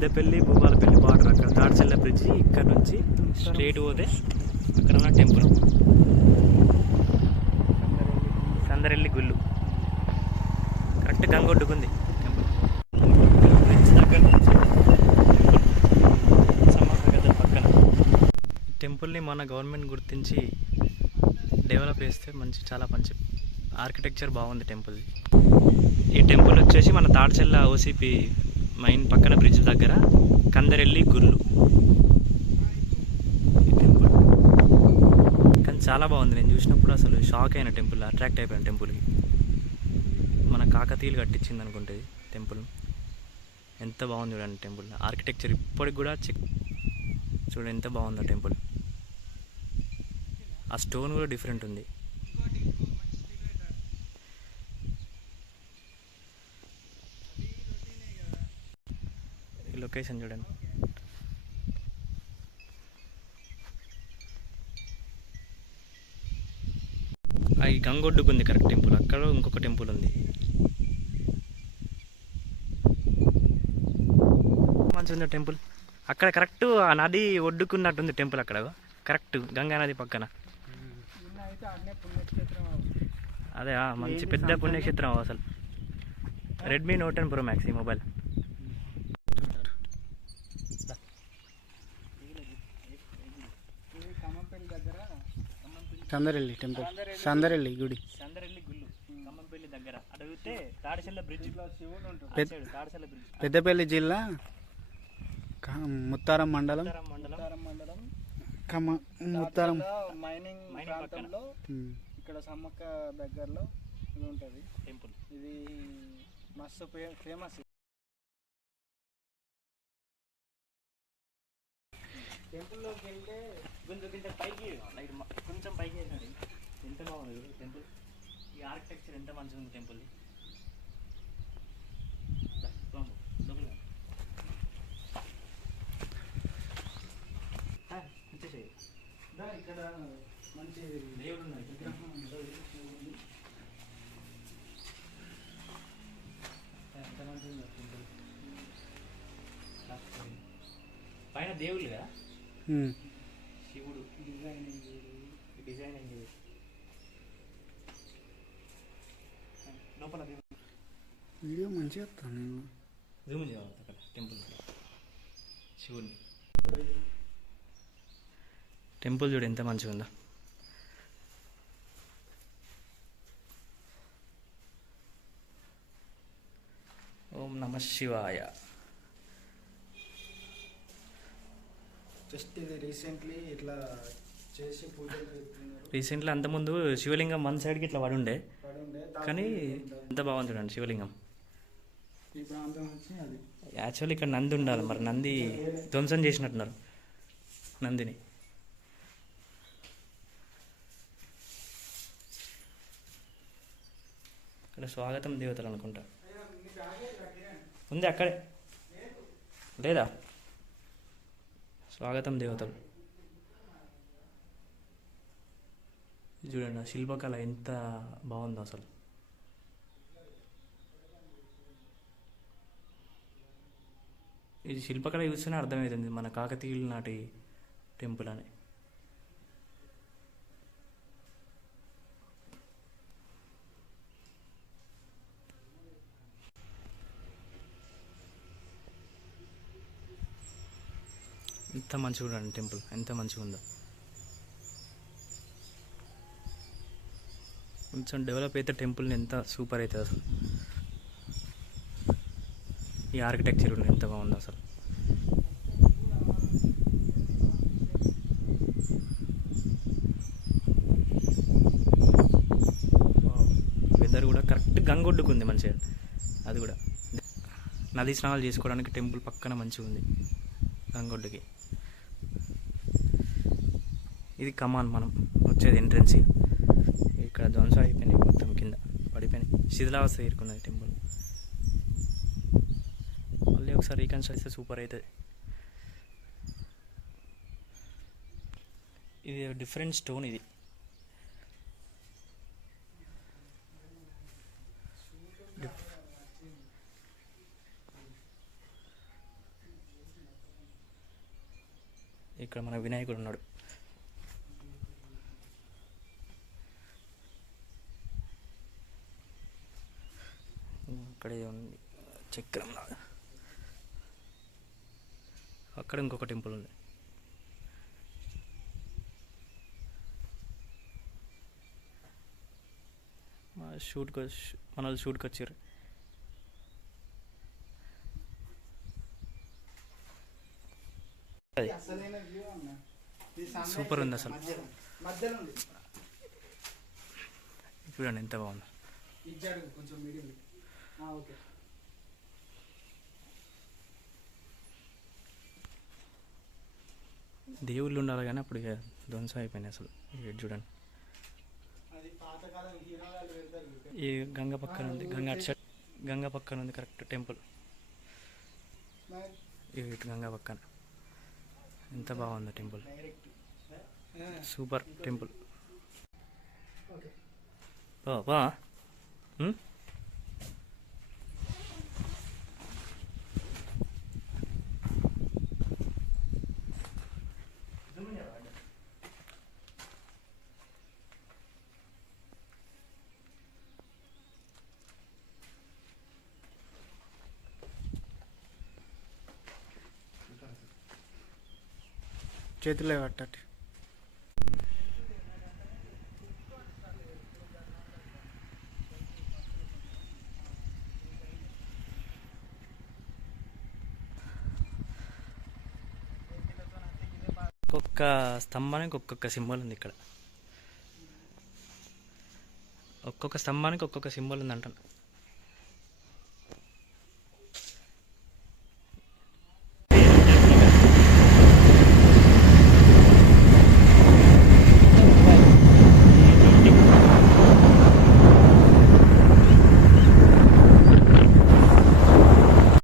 Peddapalli Bhupalpally border, అక్కడ తాడిచెల్ల bridge. ఇక్కడ నుంచి స్ట్రైట్ పోతే అక్కడ ఉన్న టెంపుల్ సందరెల్లి గుళ్ళు. Correct గంగొడ్డుకుంది temple. బ్రిడ్జ్ దగ్గర నుంచి సమ్మక్క గద్దెల పక్కన. ఈ టెంపుల్ని మన గవర్నమెంట్ గుర్తించి డెవలప్ చేస్తే చాలా మంచి ఆర్కిటెక్చర్ బాగుంది టెంపుల్. ఈ టెంపుల్ వచ్చేసి మన తాడిచెల్ల ఓసిపి మైన్ పక్కన బ్రిడ్జ్ దగ్గర కందరెల్లి గుళ్ళు. ఈ టెంపుల్ కానీ చాలా బాగుంది. నేను చూసినప్పుడు అసలు షాక్ అయిన టెంపుల్, అట్రాక్ట్ అయిపోయాను టెంపుల్కి. మన కాకతీయులు కట్టించింది అనుకుంటుంది టెంపుల్. ఎంత బాగుంది చూడండి టెంపుల్ ఆర్కిటెక్చర్. ఇప్పటికి కూడా చూడండి ఎంత బాగుందో టెంపుల్. ఆ స్టోన్ కూడా డిఫరెంట్ ఉంది. లొకేషన్ చూడండి. ఈ గంగొడ్డుకుంది కరెక్ట్ టెంపుల్. అక్కడ ఇంకొక టెంపుల్ ఉంది. మంచిగా ఉంది టెంపుల్. అక్కడ కరెక్ట్ ఆ నది ఒడ్డుకున్నట్టుంది టెంపుల్. అక్కడ కరెక్ట్ గంగా నది పక్కన. అదే మంచి పెద్ద పుణ్యక్షేత్రం అసలు. రెడ్మీ నోట్ 10 Pro Max ఈ మొబైల్. సందరెల్లి టెంపుల్, సందరెల్లి గుడి, సందరెల్లి గుళ్ళు ఖమ్మంపల్లి దగ్గర. అడిగితే తాడిచెల్ల బ్రిడ్జ్, పెద్దపల్లి జిల్లా ముత్తారం మండలం, ముత్తారం మైనింగ్ ప్రాంతంలో ఇక్కడ సమ్మక్క దగ్గరలో ఇది ఉంటుంది టెంపుల్. ఇది మస్తు ఫేమస్. టెంపుల్లోకి వెళ్తే కొంచెం పైకి లైట్ కొంచెం పైకి వెళ్ళండి. ఎంత బాగుంది టెంపుల్. ఈ ఆర్కిటెక్చర్ ఎంత మంచిగా ఉంది టెంపుల్. ఇక్కడ మంచి దేవుడు ఉన్నాయి. ఎంత మంచిగా ఉంది టెంపుల్. పైన దేవుళ్ళు కదా, శివుడు డిజైనింగ్ లోపల వీడియో మంచిగా వస్తాను. నేను జూమ్ చేయాలి అక్కడ టెంపుల్. శివుడిని టెంపుల్ చూడు ఎంత మంచిగా ఉందో. ఓం నమ శివాయ. జస్ట్ ఇది రీసెంట్లీ ఇట్లా చేసి పూజలు రీసెంట్లీ అంతకుముందు శివలింగం వన్ సైడ్కి ఇట్లా పడుండే, కానీ ఎంత బాగుంది చూడండి శివలింగం. ఈ ప్రాంతం వచ్చి అది యాక్చువల్లీ ఇక్కడ నంది ఉండాలి, మరి నంది ధ్వంసం చేసినట్టున్నారు నందిని. ఇక్కడ స్వాగతం దేవతలు అనుకుంటా ఉంది అక్కడే లేదా? స్వాగతం దేవతలు చూడండి. శిల్పకళ ఎంత బాగుందో అసలు. ఇది శిల్పకళ చూస్తేనే అర్థమవుతుంది మన కాకతీయుల నాటి టెంపుల్ అని. ఎంత మంచిగా చూడండి టెంపుల్ ఎంత మంచిగా ఉందో. కొంచెం డెవలప్ అయితే టెంపుల్ని ఎంత సూపర్ అవుతుంది అసలు. ఈ ఆర్కిటెక్చర్ ఎంత బాగుందో అసలు. వెదర్ కూడా కరెక్ట్ గంగొడ్డుకుంది మంచిగా. అది కూడా నదీ స్నానాలు చేసుకోవడానికి టెంపుల్ పక్కన మంచిగా ఉంది గంగొడ్డుకి. ఇది కమాన్ మనం వచ్చేది ఎంట్రన్స్. ఇక్కడ ధ్వంసం అయిపోయినాయి మొత్తం, కింద పడిపోయినాయి, శిథిలావస్థ చేరుకున్నది టెంపుల్. మళ్ళీ ఒకసారి రీకన్స్ట్రక్ట్ చేస్తే సూపర్ అవుతుంది. ఇది డిఫరెంట్ స్టోన్. ఇది ఇక్కడ మన వినాయకుడు ఉన్నాడు. అక్కడే ఉంది చక్రం లాగా. అక్కడ ఇంకొక టెంపుల్ ఉంది. మన వాళ్ళు షూట్కి వచ్చారు. అసలైన వ్యూ అన్న. ఇది sunrise సూపర్ ఉంది అసలు. మధ్యలో ఉంది. చూడండి ఎంత బాగుంది. ఇచ్చాడు కొంచెం మీడియం. ఓకే. దేవుళ్ళు ఉండాలి కానీ అప్పుడు ఇక ధ్వంసం అయిపోయినాయి అసలు. ఇటు చూడండి, అది పాతకాలం హీరోలు వెళ్తారు. ఈ గంగ పక్కన ఉంది. గంగ పక్కన ఉంది కరెక్ట్ టెంపుల్. ఇటు గంగ పక్కన ఎంత బాగుంది టెంపుల్. Super temple. బా చేతిలో పట్టటి. ఒక్కొక్క స్తంభానికి ఒక్కొక్క సింబల్ ఉంది ఇక్కడ. ఒక్కొక్క స్తంభానికి ఒక్కొక్క సింబల్ ఉంది అంటాను.